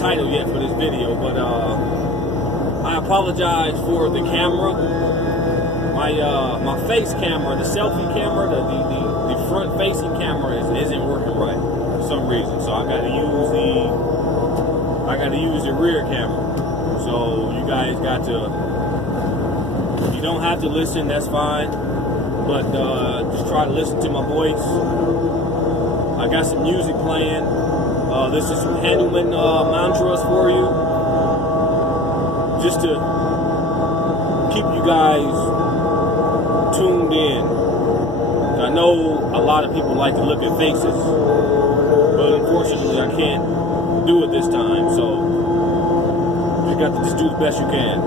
title yet for this video, but I apologize for the camera. My face camera, the selfie camera, the front facing camera isn't working right for some reason. So I gotta use the rear camera. So you guys got to, you don't have to listen, that's fine. But just try to listen to my voice. I got some music playing. This is some Hanuman mantras for you, just to keep you guys tuned in. I know a lot of people like to look at faces, but unfortunately I can't do it this time. So you got to just do the best you can.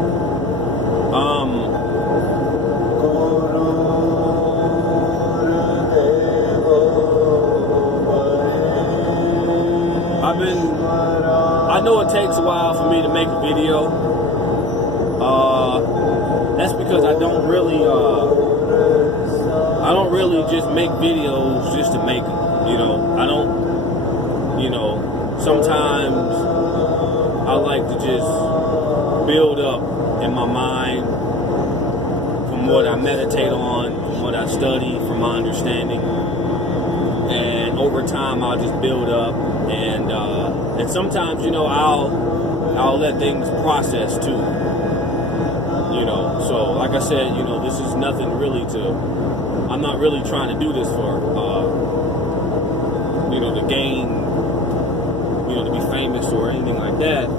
I know it takes a while for me to make a video. That's because I don't really just make videos just to make them. Sometimes I like to just build up in my mind from what I meditate on, from what I study, from my understanding. And over time I'll just build up, and sometimes I'll let things process too. So like I said, this is nothing really I'm not really trying to do this for to gain, to be famous or anything like that.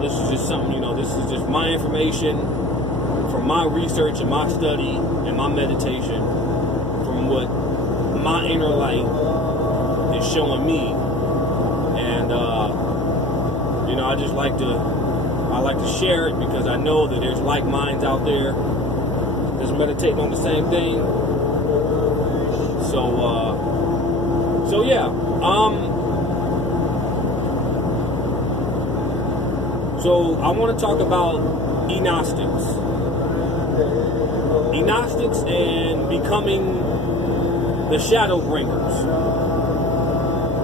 This is just something, this is just my information from my research and my study and my meditation, from what my inner light is showing me. And I just like to share it, because I know that there's like minds out there that's meditating on the same thing. So yeah. So I want to talk about Enostics. Enostics and becoming the shadow bringers.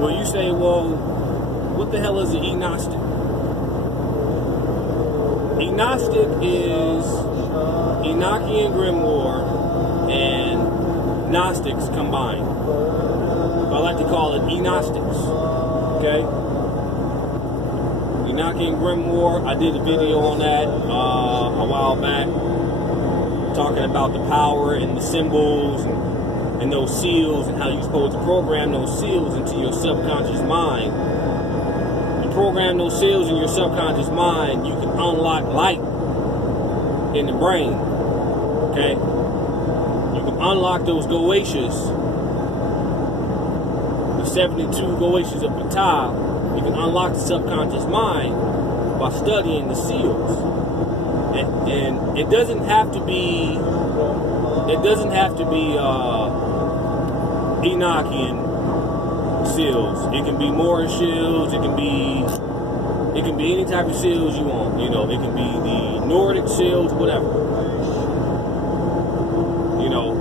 Well, you say, well, what the hell is an Enostic? Gnostic is Enochian grimoire and Gnostics combined. I like to call it Enostics. Okay? Enochian grimoire, I did a video on that a while back, talking about the power and the symbols and those seals, and how you're supposed to program those seals into your subconscious mind. Program those seals in your subconscious mind, you can unlock light in the brain. Okay? You can unlock those Goetias, the 72 Goetias of Ptah. You can unlock the subconscious mind by studying the seals. And it doesn't have to be Enochian seals. It can be Moorish seals. It can be any type of seals you want. It can be the Nordic seals, whatever.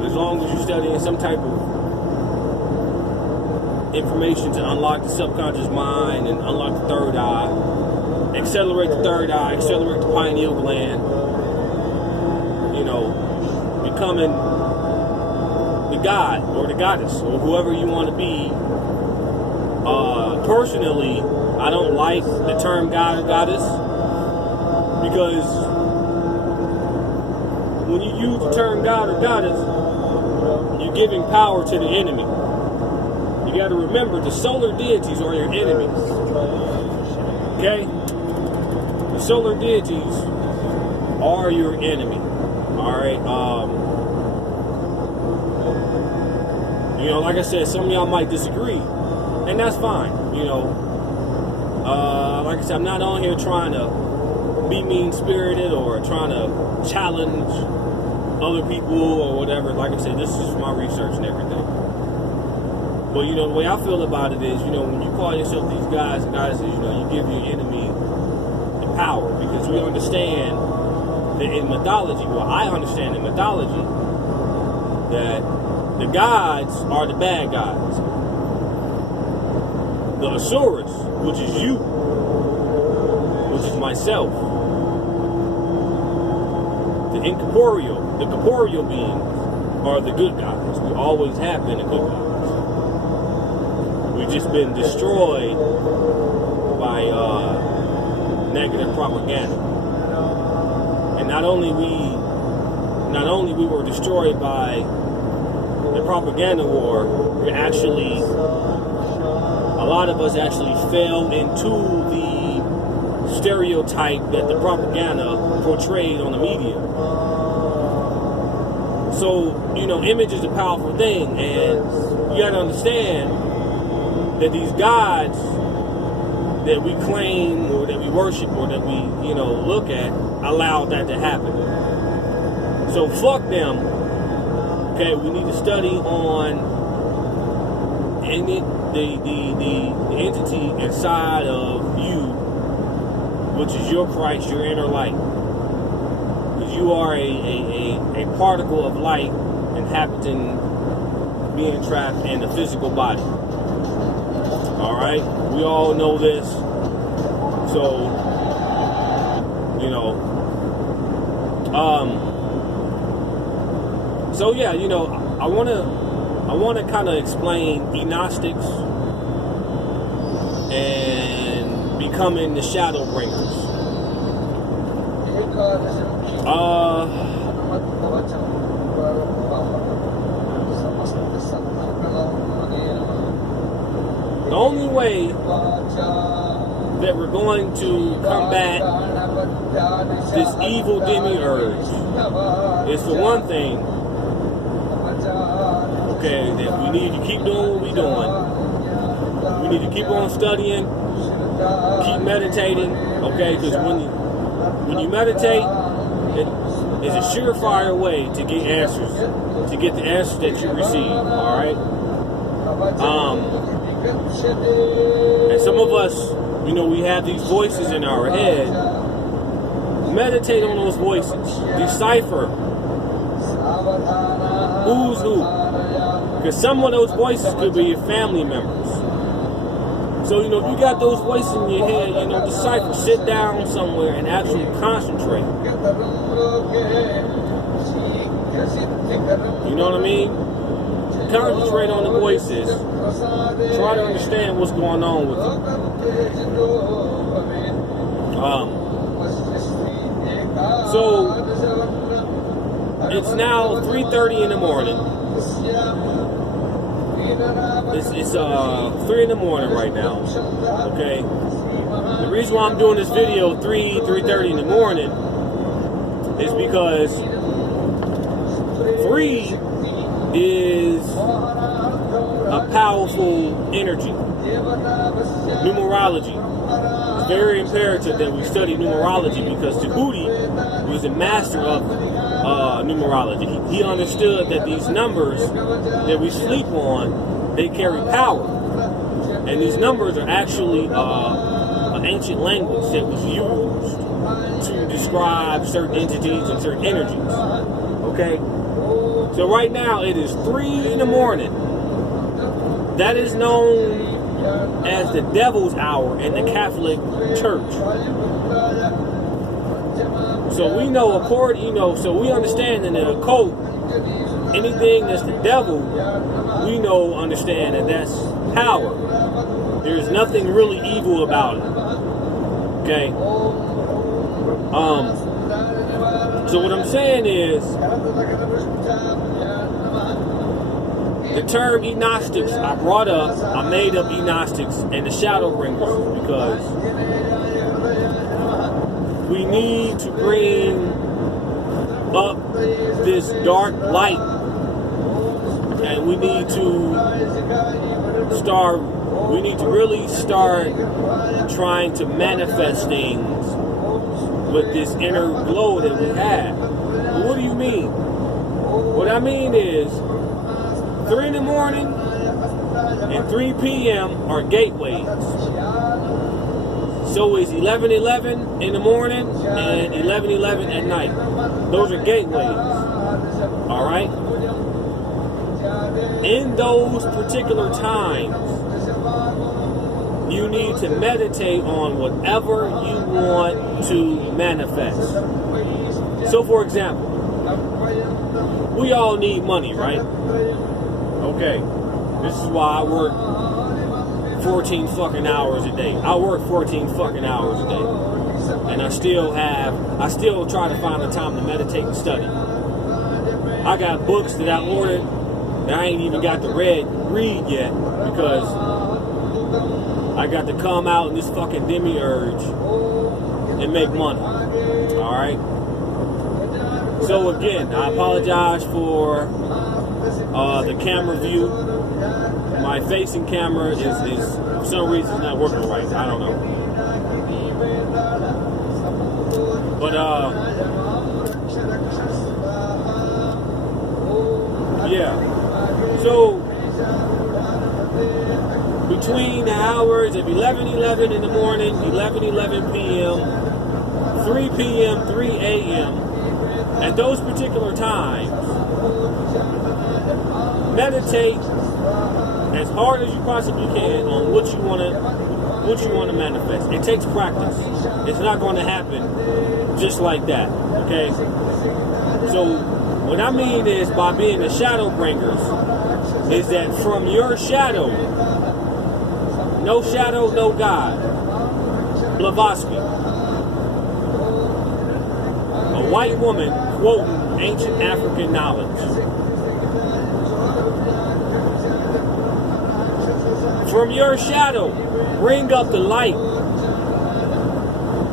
As long as you're studying some type of information to unlock the subconscious mind and unlock the third eye, accelerate the third eye, accelerate the pineal gland. Becoming the god or the goddess or whoever you want to be. Personally, I don't like the term god or goddess, because when you use the term god or goddess, you're giving power to the enemy. You got to remember, the solar deities are your enemies. Okay? The solar deities are your enemy. Alright? Like I said, some of y'all might disagree. And that's fine, like I said, I'm not on here trying to be mean-spirited or trying to challenge other people or whatever. Like I said, this is my research and everything. But, the way I feel about it is, when you call yourself these guys and goddesses, you give your enemy the power. Because we understand that in mythology, I understand in mythology, that the gods are the bad guys. The Asuras, which is you, myself. The corporeal beings are the good guys. We always have been the good guys. We've just been destroyed by negative propaganda. And not only we were destroyed by the propaganda war, we actually, a lot of us actually fell into the stereotype that the propaganda portrayed on the media. So, image is a powerful thing, and you gotta understand that these gods that we claim or that we worship or that we, look at, allowed that to happen. So fuck them. Okay, we need to study on the entity inside of you, which is your Christ, your inner light. Because you are a particle of light inhabiting, being trapped in the physical body. Alright? We all know this. So, so yeah, I wanna kind of explain Enostics and becoming the shadow bringers. The only way that we're going to combat this evil demiurge is, for one thing, okay, that we need to keep doing what we're doing. We need to keep on studying, keep meditating, okay, because when you meditate, it's a surefire way to get answers, to get the answers that you receive, alright? And some of us, we have these voices in our head. Meditate on those voices. Decipher who's who. Because some of those voices could be your family members. So, if you got those voices in your head, decipher. Sit down somewhere and actually concentrate. You know what I mean? Concentrate on the voices. Try to understand what's going on with them. So it's now 3:30 in the morning. It's 3 in the morning right now. Okay. The reason why I'm doing this video 3:30 in the morning is because 3 is a powerful energy. Numerology. It's very imperative that we study numerology because Tahuti was a master of numerology. He understood that these numbers that we sleep on, they carry power. And these numbers are actually an ancient language that was used to describe certain entities and certain energies. Okay? So right now it is 3 in the morning. That is known as the devil's hour in the Catholic Church. So we know, so we understand in the occult, anything that's the devil, we understand that that's power. There's nothing really evil about it. Okay? So what I'm saying is, the term Enostics I brought up, I made up Enostics and the shadow bringers because we need to bring up this dark light, and we need to really start trying to manifest things with this inner glow that we have. What do you mean? What I mean is 3 in the morning and 3 p.m. are gateways. So is 11:11 in the morning and 11:11 at night. Those are gateways. Alright? In those particular times, you need to meditate on whatever you want to manifest. So, for example, we all need money, right? Okay, this is why I work 14 fucking hours a day. I work 14 fucking hours a day. And I still try to find the time to meditate and study. I got books that I ordered that I ain't even got to read yet because I got to come out in this fucking demiurge and make money. Alright? So again, I apologize for the camera view. My facing camera is for some reason not working right. I don't know. But yeah. So between the hours of 11:11 in the morning, 11:11 p.m., 3 p.m., 3 a.m., at those particular times, meditate as hard as you possibly can on what you want to manifest. It takes practice. It's not going to happen just like that. Okay. So what I mean is, by being the shadow bringers, is that from your shadow, no shadow, no God. Blavatsky, a white woman quoting ancient African knowledge. From your shadow, bring up the light.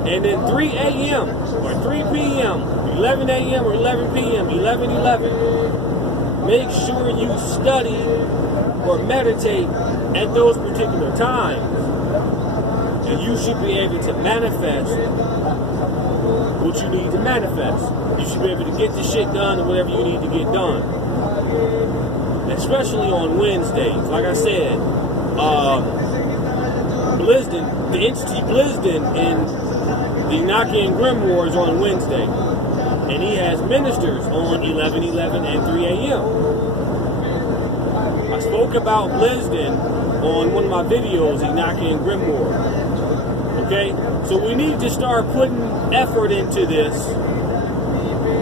And then 3 a.m. or 3 p.m., 11 a.m. or 11 p.m., 11:11, make sure you study or meditate at those particular times. And you should be able to manifest what you need to manifest. You should be able to get the shit done and whatever you need to get done. Especially on Wednesdays. Like I said, Blisden, the entity Blisden in the Enoch and Grimoires on Wednesday. And he has ministers on 11:11 and 3 a.m. I spoke about Blisden on one of my videos, Enoch and Grimoire. Okay? So we need to start putting effort into this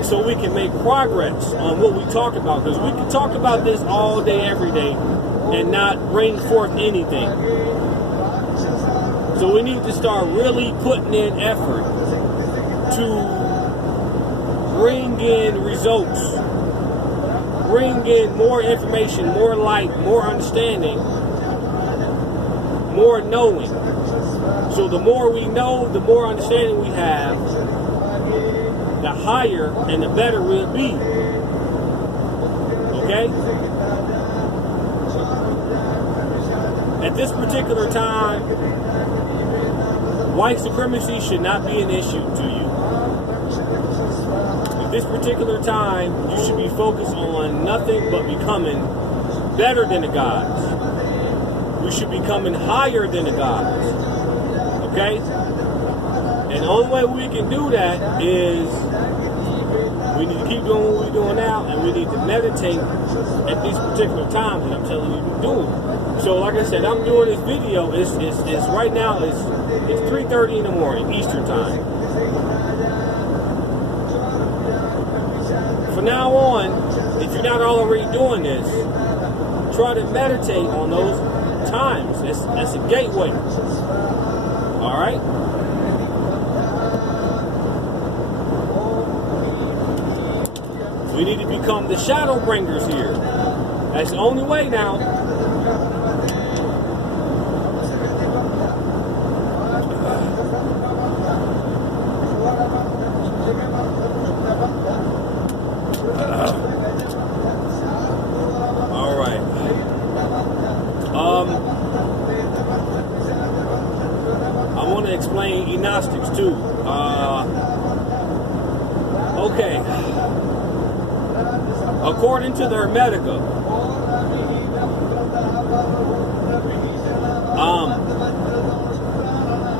so we can make progress on what we talk about. Because we can talk about this all day, every day, and not bring forth anything. So we need to start really putting in effort to bring in results, bring in more information, more light, more understanding, more knowing. So the more we know, the more understanding we have, the higher and the better we'll be. Okay? At this particular time, white supremacy should not be an issue to you. At this particular time, you should be focused on nothing but becoming better than the gods. We should be becoming higher than the gods. Okay? And the only way we can do that is we need to keep doing what we're doing now, and we need to meditate at these particular times that I'm telling you to do. So like I said, I'm doing this video. It's right now, it's 3:30 in the morning, Eastern time. From now on, if you're not already doing this, try to meditate on those times. That's a gateway. Alright? We need to become the shadow bringers here. That's the only way now. Alright. I want to explain Enostics too. Okay. According to the Hermetica,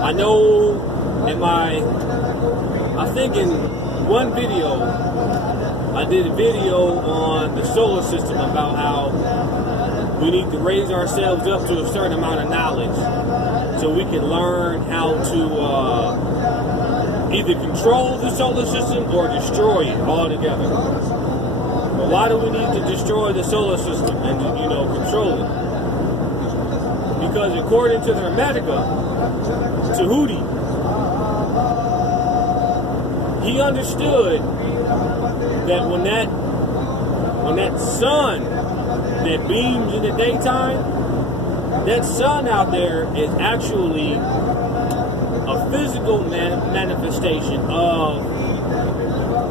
I know I think in one video, I did a video on the solar system about how we need to raise ourselves up to a certain amount of knowledge so we can learn how to either control the solar system or destroy it altogether. But why do we need to destroy the solar system and, control it? Because according to the Hermetica, Tahuti, he understood that when that sun that beams in the daytime, that sun out there is actually a physical manifestation of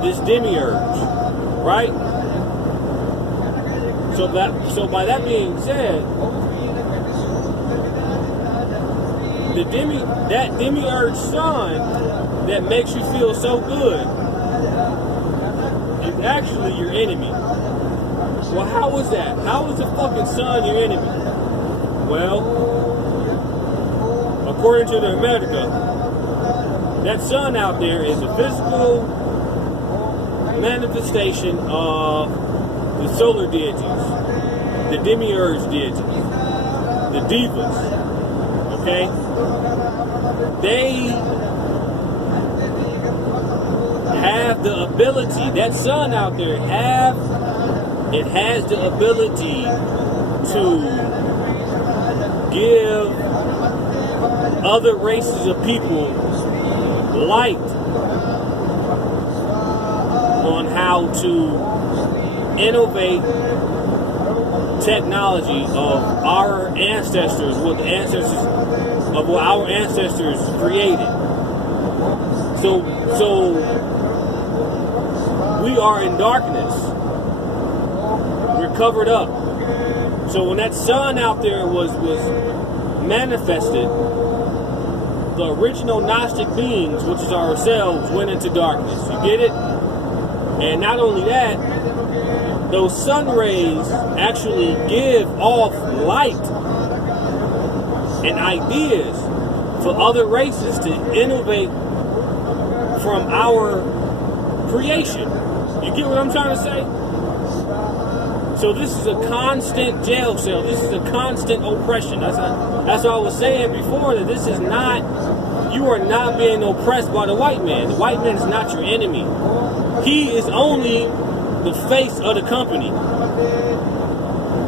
this demiurge, right? So by that being said, that demiurge sun that makes you feel so good is actually your enemy. Well, how is that? How is the fucking sun your enemy? Well, according to the Hermetica, that sun out there is a physical manifestation of the solar deities, the demiurge deities, the divas. Okay? They have the ability, that sun out there has the ability to give other races of people light on how to innovate technology of our ancestors, what our ancestors created. So we are in darkness. We're covered up. So when that sun out there was manifested, the original Gnostic beings, which is ourselves, went into darkness. You get it? And not only that, those sun rays actually give off light and ideas for other races to innovate from our creation. You get what I'm trying to say? So this is a constant jail cell. This is a constant oppression. That's what I was saying before, that this is not, you are not being oppressed by the white man. The white man is not your enemy. He is only the face of the company.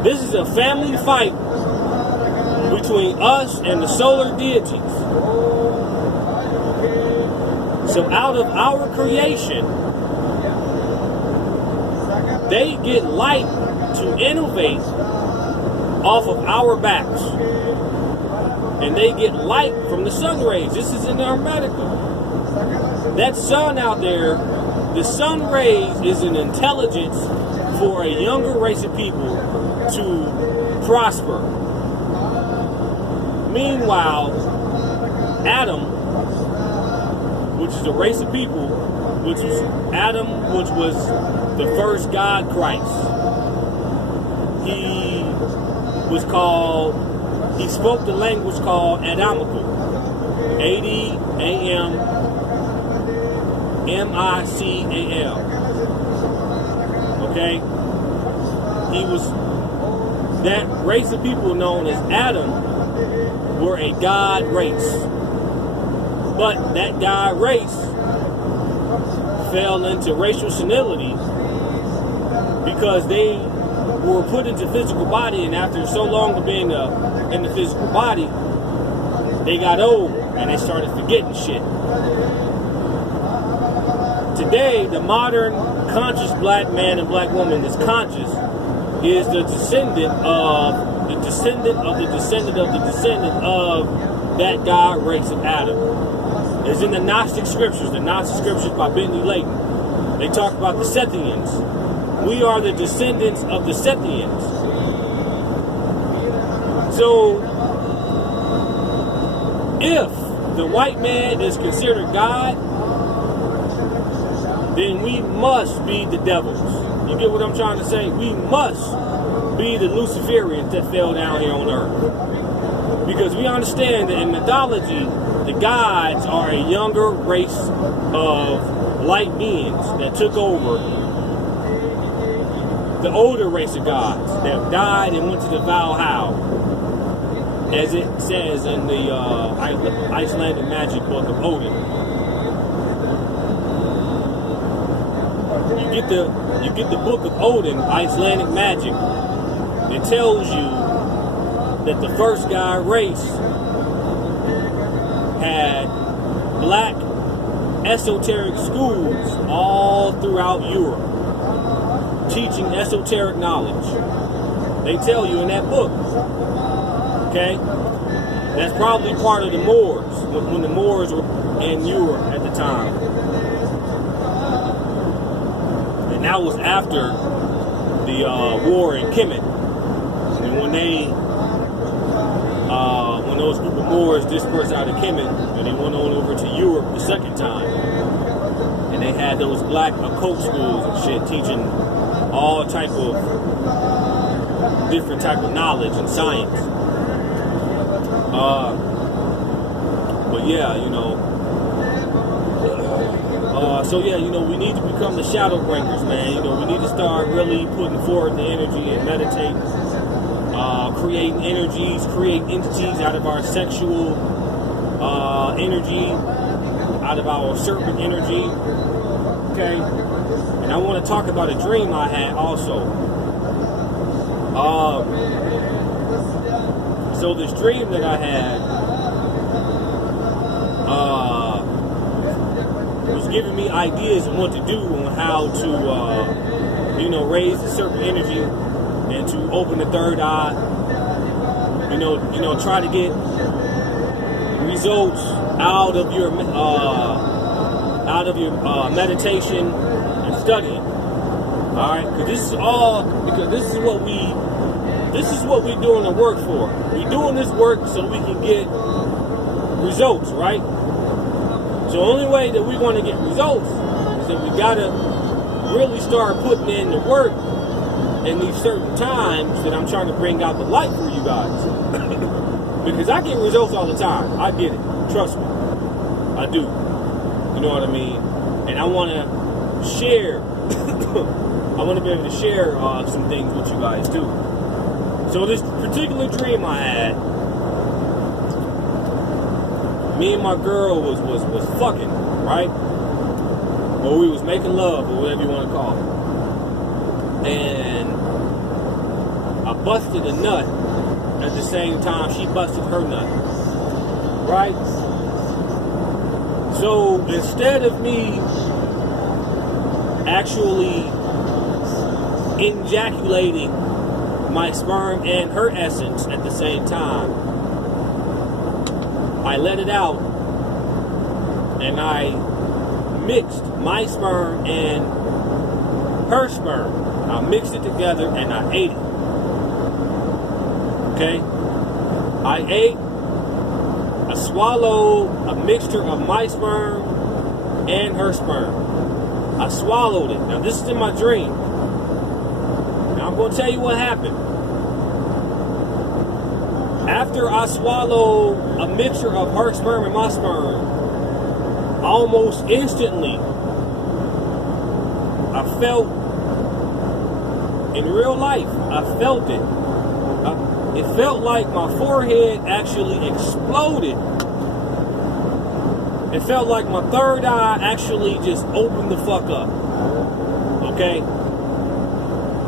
This is a family fight between us and the solar deities. So out of our creation, they get light to innovate off of our backs. And they get light from the sun rays. This is in the Hermetica. That sun out there, the sun rays is an intelligence for a younger race of people to prosper. Meanwhile, Adam, which is the race of people, which was the first God, Christ. He spoke the language called Adamical. Adamical. Okay? That race of people known as Adam were a God race. But that God race fell into racial senility because they were put into physical body, and after so long of being in the physical body, they got old and they started forgetting shit. Today, the modern conscious black man and black woman that's conscious is the descendant of the descendant of the descendant of the descendant of that God race of Adam. It's in the Gnostic scriptures, by Bentley Layton. They talk about the Sethians. We are the descendants of the Sethians. So, if the white man is considered God, then we must be the devils. You get what I'm trying to say? We must be the Luciferians that fell down here on earth. Because we understand that in mythology, the gods are a younger race of light beings that took over the older race of gods that died and went to the Valhalla. as it says in the Icelandic magic book of Odin. You get the book of Odin, Icelandic magic. It tells you that the first guy race had black esoteric schools all throughout Europe, teaching esoteric knowledge. They tell you in that book. Okay? That's probably part of the Moors, when the Moors were in Europe at the time. And that was after the war in Kemet. And when those group of Moors dispersed out of Kemet, and they went on over to Europe the second time. And they had those black occult schools and shit teaching all type of different type of knowledge and science. But yeah, you know. So yeah, you know, we need to become the shadow breakers, man. You know, we need to start really putting forward the energy and meditating, creating energies, create entities out of our sexual energy, out of our serpent energy. Okay, and I want to talk about a dream I had also. So this dream that I had was giving me ideas on what to do, on how to, you know, raise the serpent energy and to open the third eye. You know, try to get results out of your meditation and studying. All right, because this is what we're doing the work for. We're doing this work so we can get results, right? So the only way that we're going to get results is that we got to really start putting in the work in these certain times that I'm trying to bring out the light for you guys. Because I get results all the time. I get it. Trust me. I do. You know what I mean? And I want to share. I want to be able to share some things with you guys too. So this particular dream I had, me and my girl was fucking, right? Or we was making love, or whatever you want to call it. And I busted a nut at the same time she busted her nut, right? So instead of me actually ejaculating my sperm and her essence at the same time, I let it out and I mixed my sperm and her sperm. I mixed it together and I ate it. Okay? I swallowed a mixture of my sperm and her sperm. I swallowed it. Now this is in my dream. Now I'm going to tell you what happened. After I swallowed a mixture of her sperm and my sperm, almost instantly, I felt, in real life, I felt it. It felt like my forehead actually exploded. It felt like my third eye actually just opened the fuck up. Okay?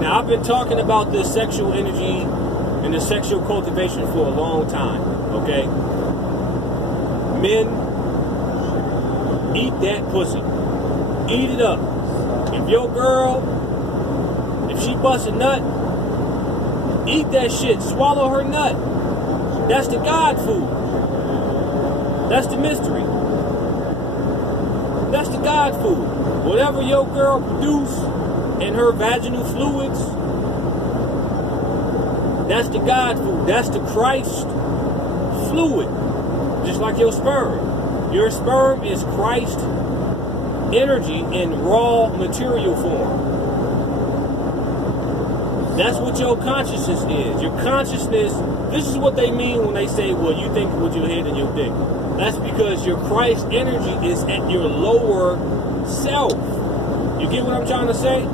Now, I've been talking about this sexual energy and the sexual cultivation for a long time. Okay? Men, eat that pussy. Eat it up. If your girl, if she busts a nut, eat that shit. Swallow her nut. That's the God food. That's the mystery. That's the God food. Whatever your girl produce in her vaginal fluids, that's the God food. That's the Christ fluid. Just like your sperm. Your sperm is Christ energy in raw material form. That's what your consciousness is. Your consciousness, this is what they mean when they say, well, you think with your head and your dick. That's because your Christ energy is at your lower self. You get what I'm trying to say?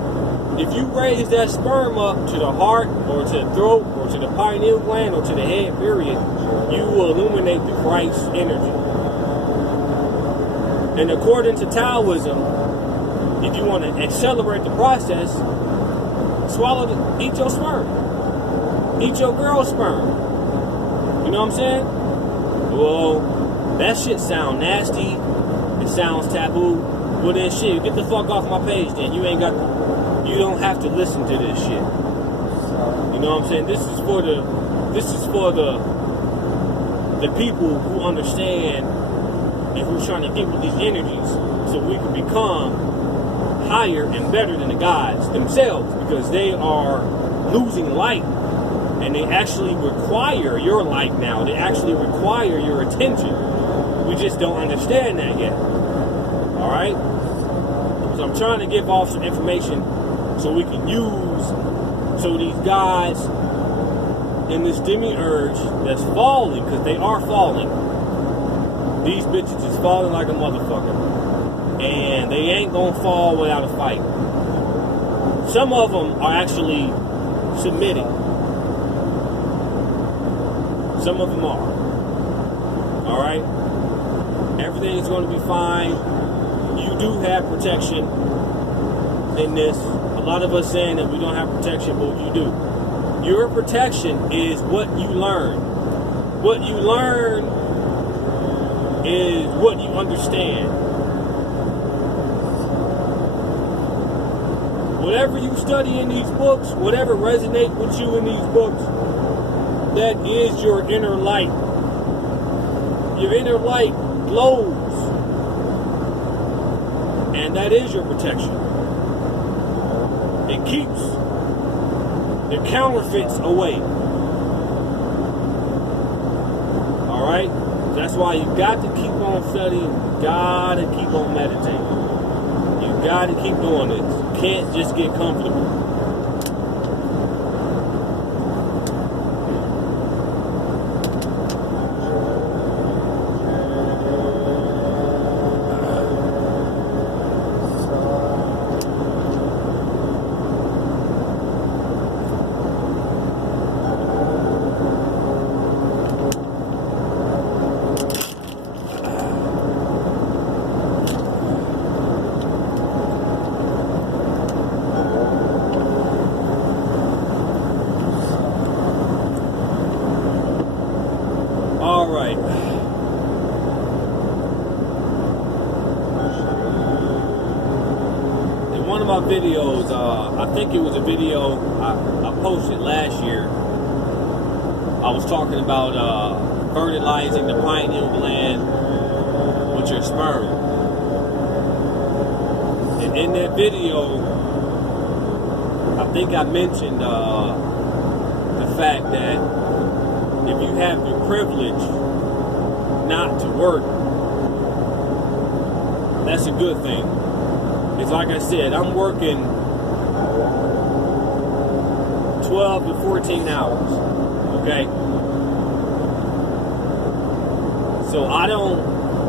if you raise that sperm up to the heart or to the throat or to the pineal gland or to the head, period, you will illuminate the Christ energy. And according to Taoism, if you want to accelerate the process, eat your sperm. Eat your girl's sperm. You know what I'm saying? Well, that shit sound nasty. It sounds taboo. Well then shit, get the fuck off my page then. You don't have to listen to this shit. You know what I'm saying? This is for the people who understand and who's trying to get with these energies so we can become higher and better than the gods themselves, because they are losing light and they actually require your light now. They actually require your attention. We just don't understand that yet. Alright? So I'm trying to give off some information so we can use, so these guys in this demiurge that's falling, because they are falling. These bitches is falling like a motherfucker. And they ain't gonna fall without a fight. Some of them are actually submitting. Some of them are. Alright? Everything's gonna be fine. You do have protection in this. A lot of us saying that we don't have protection, but you do. Your protection is what you learn. What you learn is what you understand. Whatever you study in these books, whatever resonates with you in these books, that is your inner light. Your inner light glows. And that is your protection. It keeps the counterfeits away. Alright? That's why you got to keep on studying. You gotta keep on meditating. You gotta keep doing this. You can't just get comfortable. Videos, I think it was a video I posted last year. I was talking about fertilizing the pineal gland with your sperm. And in that video, I think I mentioned the fact that if you have the privilege not to work, that's a good thing. It's like I said, I'm working 12 to 14 hours, okay? So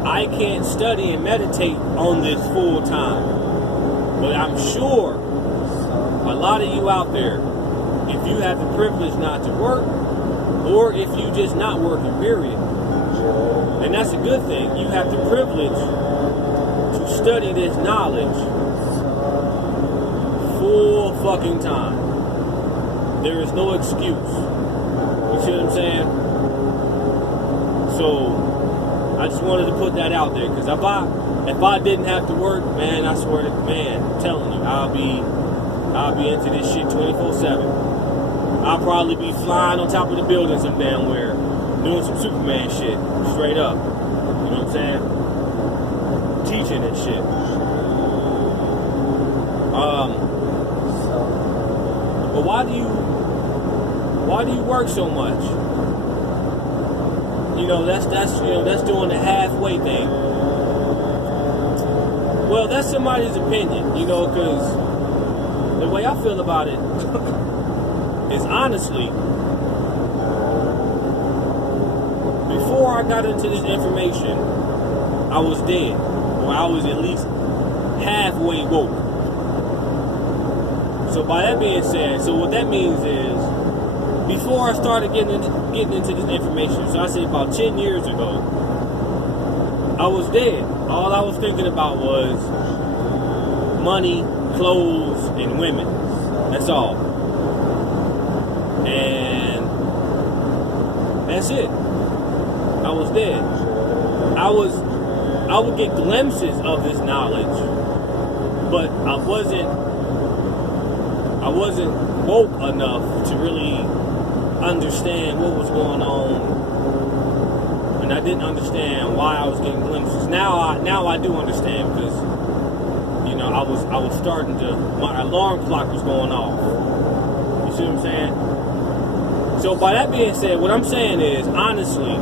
I can't study and meditate on this full time. But I'm sure a lot of you out there, if you have the privilege not to work, or if you just not working, period, and that's a good thing. You have the privilege to study this knowledge full fucking time. There is no excuse. You see what I'm saying? So I just wanted to put that out there, because if I didn't have to work, man, I swear to man, I'm telling you, I'll be into this shit 24/7. I'll probably be flying on top of the building some damn where, doing some Superman shit, straight up. You know what I'm saying? Teaching and shit. But why do you work so much? You know, that's doing the halfway thing. Well, that's somebody's opinion, you know, because the way I feel about it is, honestly, before I got into this information, I was dead, or I was at least halfway woke. So by that being said, so what that means is, before I started getting into this information, so I say about 10 years ago, I was dead. All I was thinking about was money, clothes, and women. That's all. And that's it. I was dead. I would get glimpses of this knowledge, but I wasn't woke enough to really understand what was going on, and I didn't understand why I was getting glimpses. Now I do understand, because I was starting to, my alarm clock was going off. You see what I'm saying? So by that being said, what I'm saying is, honestly,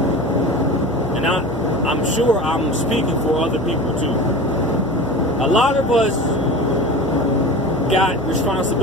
and I'm sure I'm speaking for other people too, a lot of us got responsibility